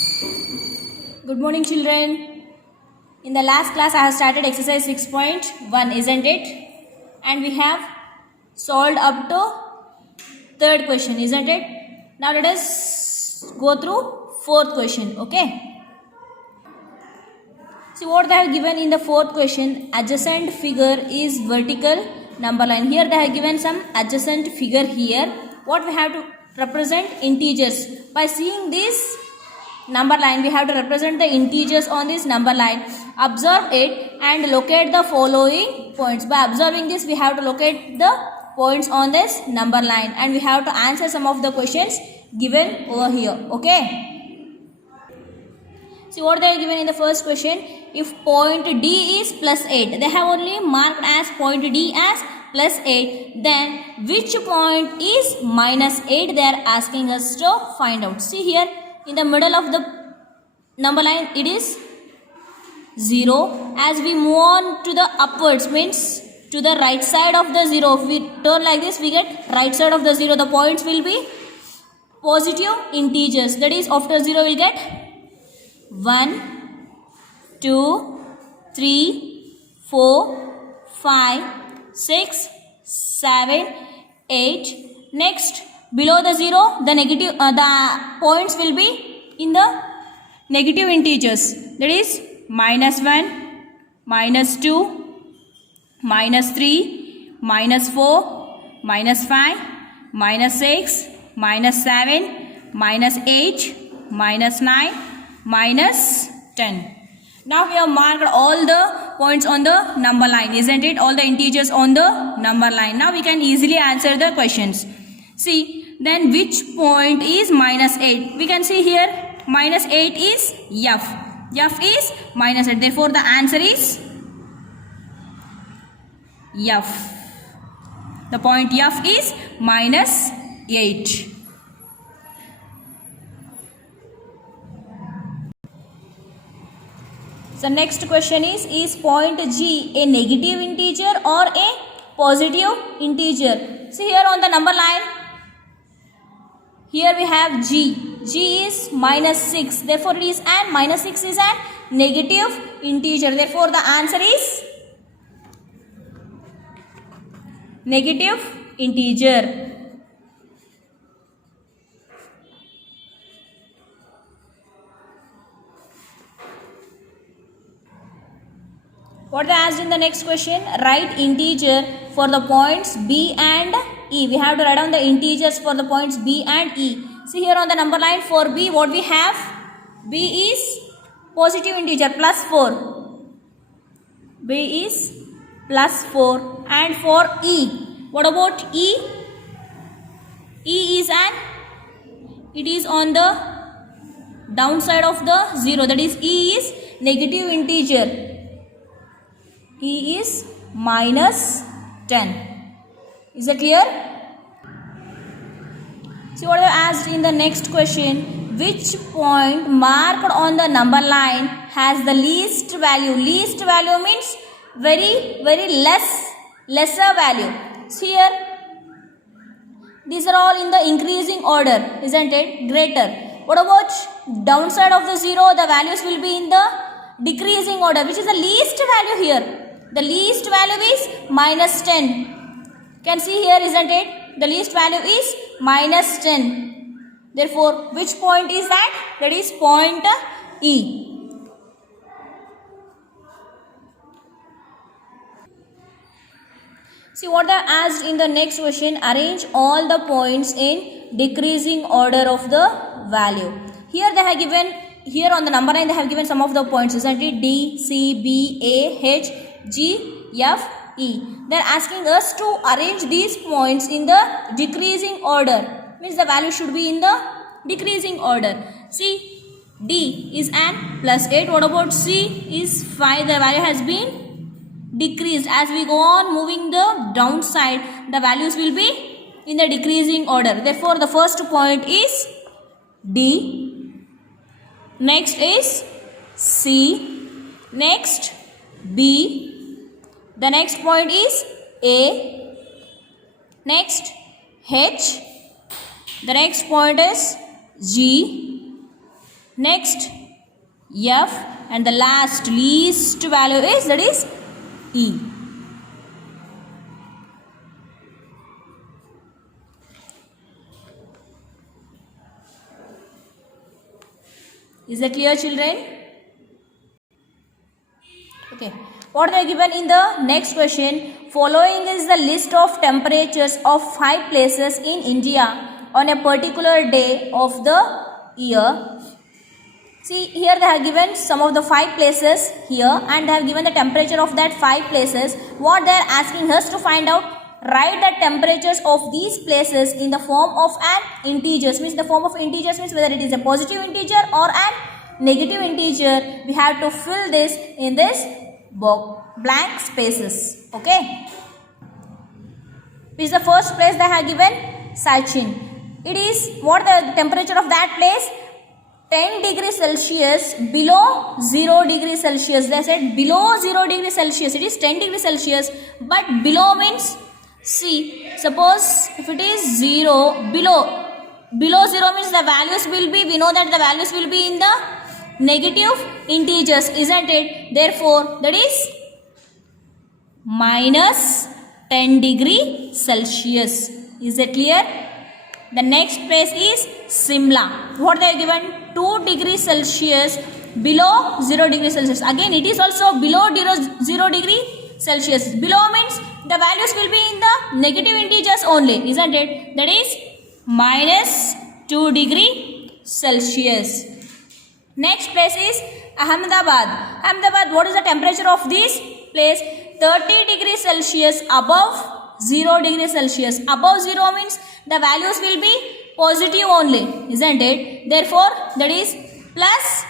Good morning, children. In the last class, I have started exercise 6.1, isn't it? And we have solved up to third question, isn't it? Now let us go through fourth question, okay? See what they have given in the fourth question. Adjacent figure is vertical number line. Here they have given some adjacent figure here. What we have to represent? Integers. By seeing this number line, we have to represent the integers on this number line. Observe it and locate the following points. By observing this, we have to locate the points on this number line and we have to answer some of the questions given over here, okay? See what they are given in the first question. If point D is plus 8, they have only marked as point D as plus 8, then which point is minus 8 they are asking us to find out. See here in the middle of the number line it is 0. As we move on to the upwards, means to the right side of the 0, if we turn like this we get right side of the 0. The points will be positive integers, that is after 0 we'll get 1, 2, 3, 4, 5, 6, 7, 8. Next, below the 0, the negative, the points will be in the negative integers. That is minus 1, minus 2, minus 3, minus 4, minus 5, minus 6, minus 7, minus 8, minus 9, minus 10. Now we have marked all the points on the number line, isn't it? All the integers on the number line. Now we can easily answer the questions. See, then which point is minus 8? We can see here minus 8 is F. F is minus 8. Therefore, the answer is F. The point F is minus 8. So next question is point G a negative integer or a positive integer? See here on the number line, here we have G. G is minus 6. Therefore, it is an minus 6 is an negative integer. Therefore, the answer is negative integer. What they asked in the next question? Write integer for the points B and E. We have to write down the integers for the points B and E. See here on the number line for B, what we have? B is positive integer plus 4. B is plus 4. And for E, what about E? E is it is on the downside of the 0. That is E is negative integer. E is minus 10. Is that clear? See what I asked in the next question. Which point marked on the number line has the least value? Least value means very lesser value. See here, these are all in the increasing order, isn't it? Greater. What about downside of the 0? The values will be in the decreasing order. Which is the least value here? The least value is minus 10. Can see here, isn't it? The least value is minus 10. Therefore, which point is that? That is point E. See what they asked in the next question. Arrange all the points in decreasing order of the value. Here they have given, here on the number line they have given some of the points, isn't it? D, C, B, A, H, G, F, E. They are asking us to arrange these points in the decreasing order. Means the value should be in the decreasing order. See, D is an plus 8. What about C is 5? The value has been decreased. As we go on moving the downside, the values will be in the decreasing order. Therefore, the first point is D. Next is C. Next B. The next point is A. Next H. The next point is G. next F, and the last least value is, that is T. Is that clear, children? Okay. What they are given in the next question? Following is the list of temperatures of 5 places in India on a particular day of the year. See, here they have given some of the 5 places here, and they have given the temperature of that 5 places. What they are asking us to find out, write the temperatures of these places in the form of an integers. Means the form of integers means whether it is a positive integer or an negative integer. We have to fill this in this blank spaces. Okay. Which is the first place they have given? Sachin. It is what the temperature of that place? 10 degrees Celsius below 0 degrees Celsius. They said below 0 degrees Celsius. It is 10 degrees Celsius. But below means, see, suppose if it is 0, below 0 means the values will be, we know that the values will be in the negative integers, isn't it? Therefore, that is minus 10 degree Celsius. Is that clear? The next place is Simla. What they are given? 2 degrees Celsius below 0 degrees Celsius. Again, it is also below 0 degree Celsius. Below means the values will be in the negative integers only, isn't it? That is minus 2 degree Celsius. Next place is Ahmedabad. Ahmedabad, what is the temperature of this place? 30 degrees Celsius above 0 degrees Celsius. Above 0 means the values will be positive only, isn't it? Therefore, that is plus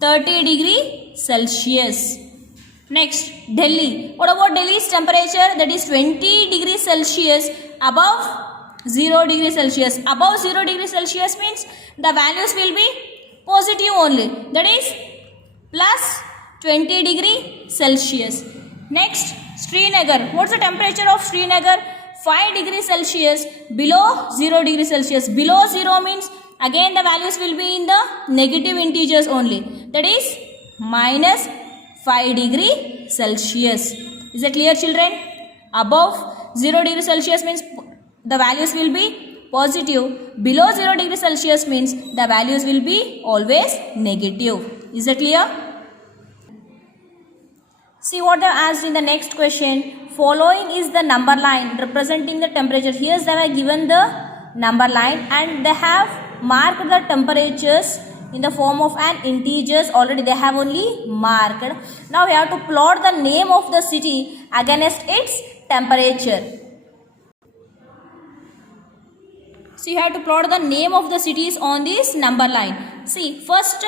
30 degree Celsius. Next, Delhi. What about Delhi's temperature? That is 20 degrees Celsius above 0 degrees Celsius. Above 0 degrees Celsius means the values will be positive only. That is plus 20 degree Celsius. Next, Srinagar. What's the temperature of Srinagar? 5 degrees Celsius below 0 degrees Celsius. Below 0 means again the values will be in the negative integers only. That is minus 5 degree Celsius. Is that clear, children? Above 0 degree Celsius means the values will be positive. Below 0 degree Celsius means the values will be always negative. Is that clear? See what they have asked in the next question. Following is the number line representing the temperature. Here they have given the number line and they have marked the temperatures in the form of an integers. Already they have only marked. Now we have to plot the name of the city against its temperature. So you have to plot the name of the cities on this number line. See, first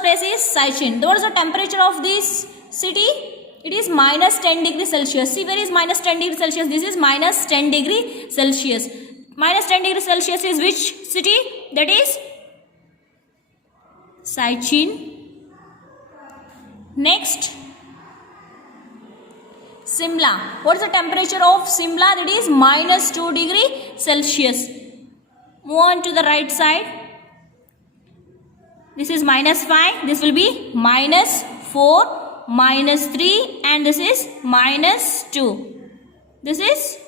place is Sachin. What is the temperature of this city? It is minus 10 degrees Celsius. See, where is minus 10 degrees Celsius? This is minus 10 degrees Celsius. Minus 10 degrees Celsius is which city? That is Sachin. Next, Simla. What is the temperature of Simla? That is minus 2 degrees Celsius. Move on to the right side. This is minus 5. This will be minus 4. Minus 3 and this is minus 2. This is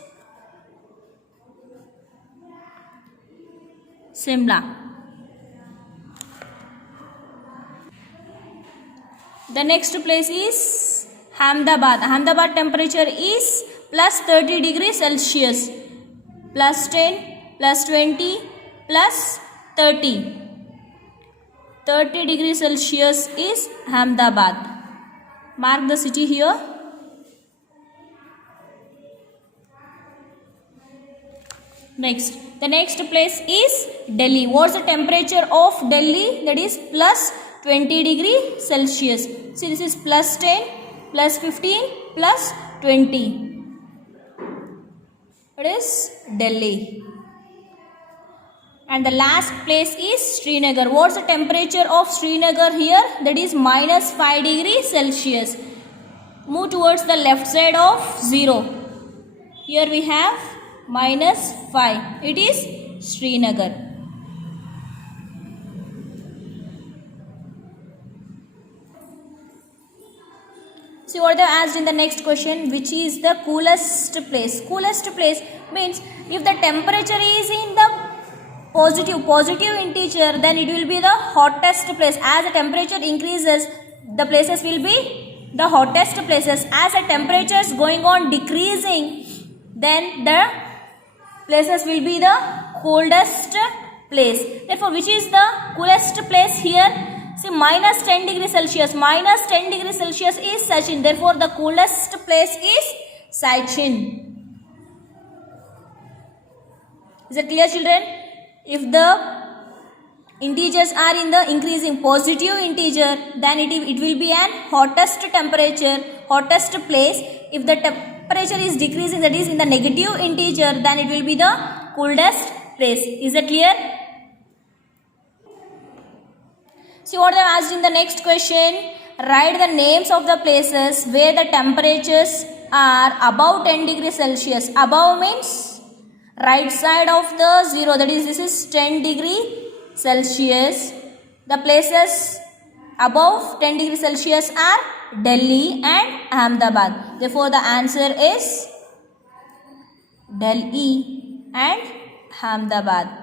Simla. The next place is Ahmedabad. Ahmedabad temperature is plus 30 degrees Celsius. Plus 10, plus 20, plus 30. 30 degrees Celsius is Ahmedabad. Mark the city here. Next, the next place is Delhi. What's the temperature of Delhi? That is plus 20 degrees Celsius. See, this is plus 10, plus 15, plus 20. It is Delhi. And the last place is Srinagar. What's the temperature of Srinagar here? That is minus 5 degrees Celsius. Move towards the left side of 0. Here we have minus 5. It is Srinagar. See what they have asked in the next question, which is the coolest place. Coolest place means if the temperature is in the positive integer, then it will be the hottest place. As the temperature increases, the places will be the hottest places. As the temperature is going on decreasing, then the places will be the coldest place. Therefore, which is the coolest place here? See, minus 10 degrees Celsius. Minus 10 degrees Celsius is Sachin. Therefore, the coolest place is Sachin. Is it clear, children? If the integers are in the increasing positive integer, then it will be an hottest temperature, hottest place. If the temperature is decreasing, that is in the negative integer, then it will be the coldest place. Is it clear? See what they have asked in the next question. Write the names of the places where the temperatures are above 10 degrees Celsius. Above means right side of the 0. That is, this is 10 degree Celsius. The places above 10 degrees Celsius are Delhi and Ahmedabad. Therefore, the answer is Delhi and Ahmedabad.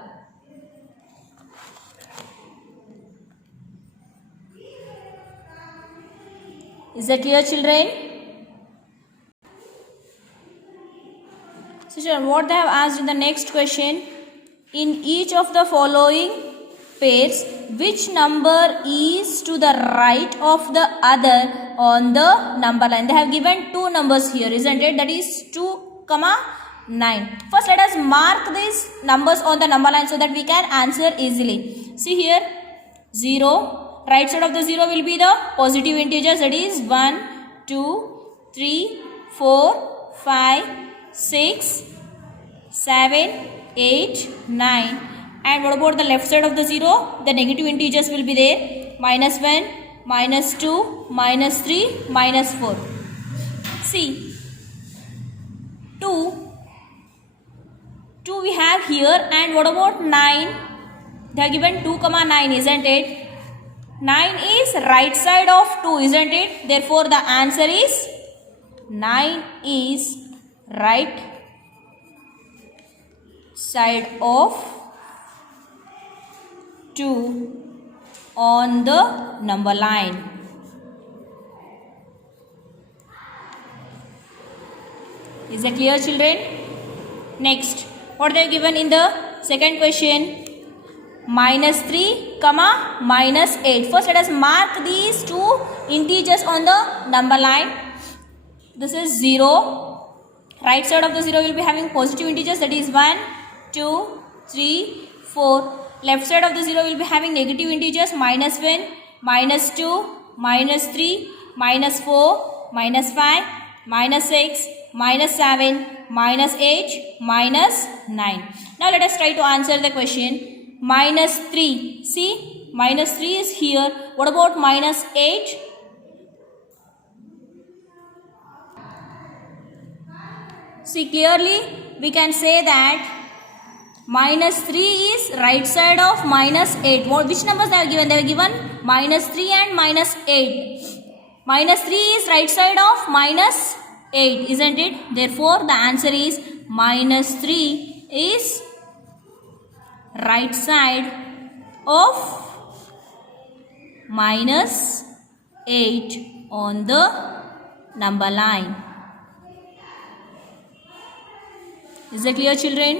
Is that clear, children? So, children, what they have asked in the next question, in each of the following pairs, which number is to the right of the other on the number line? They have given two numbers here, isn't it? That is 2, 9. First, let us mark these numbers on the number line so that we can answer easily. See here, 0. Right side of the 0 will be the positive integers, that is 1, 2, 3, 4, 5, 6, 7, 8, 9. And what about the left side of the 0? The negative integers will be there. Minus 1, minus 2, minus 3, minus 4. See, 2 we have here, and what about 9? They are given 2, 9, isn't it? 9 is right side of 2, isn't it? Therefore, the answer is 9 is right side of 2 on the number line. Is that clear, children? Next, what they are given in the second question? Minus 3, minus 8. First, let us mark these two integers on the number line. This is 0. Right side of the 0 will be having positive integers, that is 1, 2, 3, 4. Left side of the 0 will be having negative integers, minus 1, minus 2, minus 3, minus 4, minus 5, minus 6, minus 7, minus 8, minus 9. Now, let us try to answer the question. Minus 3. See, minus 3 is here. What about minus 8? See, clearly we can say that minus 3 is right side of minus 8. Which numbers they have given? They have given minus 3 and minus 8. Minus 3 is right side of minus 8, isn't it? Therefore, the answer is minus 3 is right side of minus 8 on the number line. Is that clear, children?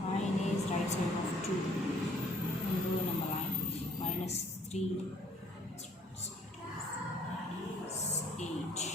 9 is right side of 2 on the number line. Minus 3 minus 8.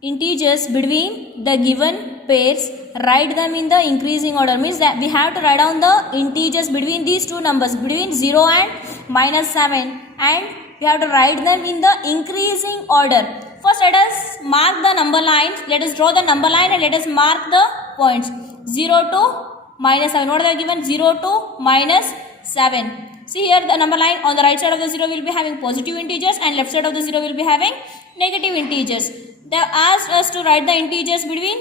Integers between the given pairs, write them in the increasing order. Means that we have to write down the integers between these two numbers, between 0 and minus 7, and we have to write them in the increasing order. First, let us mark the number lines. Let us draw the number line and let us mark the points. 0 to minus 7. What are they given? 0 to minus 7. See here, the number line on the right side of the 0 will be having positive integers and left side of the 0 will be having negative integers. They have asked us to write the integers between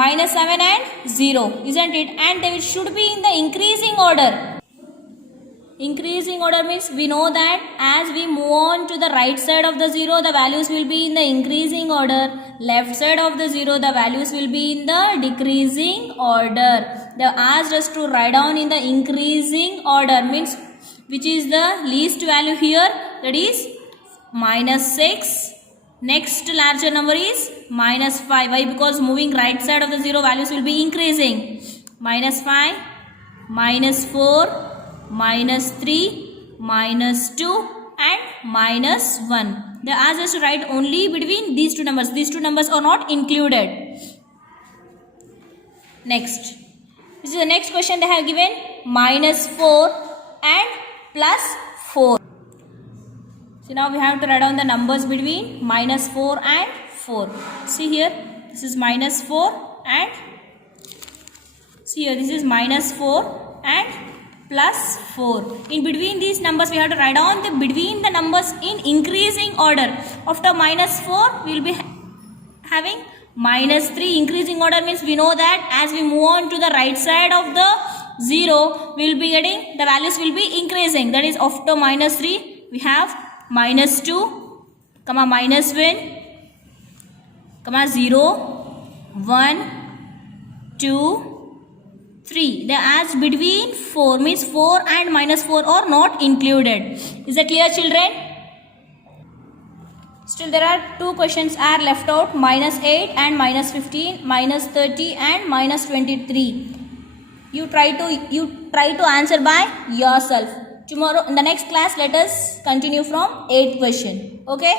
-7 and 0, isn't it? And they should be in the increasing order. Increasing order means we know that as we move on to the right side of the 0, the values will be in the increasing order. Left side of the 0, the values will be in the decreasing order. They have asked us to write down in the increasing order, means which is the least value here, that is -6. Next larger number is -5. Why? Because moving right side of the 0, values will be increasing. -5, -4, -3, -2 and -1. They asked us to write only between these two numbers. These two numbers are not included. Next. This is the next question they have given. -4 and +4. So now we have to write down the numbers between -4 and 4. See here. This is -4 and see here. This is -4 and +4. In between these numbers we have to write down the between the numbers in increasing order. After -4 we will be having -3. Increasing order means we know that as we move on to the right side of the 0, we will be getting the values will be increasing. That is after -3 we have -2, -1, 0, 1, 2, 3. They asked between 4 means 4 and -4 are not included. Is that clear, children? Still there are two questions are left out, -8 and -15, -30 and -23. You try to answer by yourself. Tomorrow in the next class let us continue from 8th question. Okay?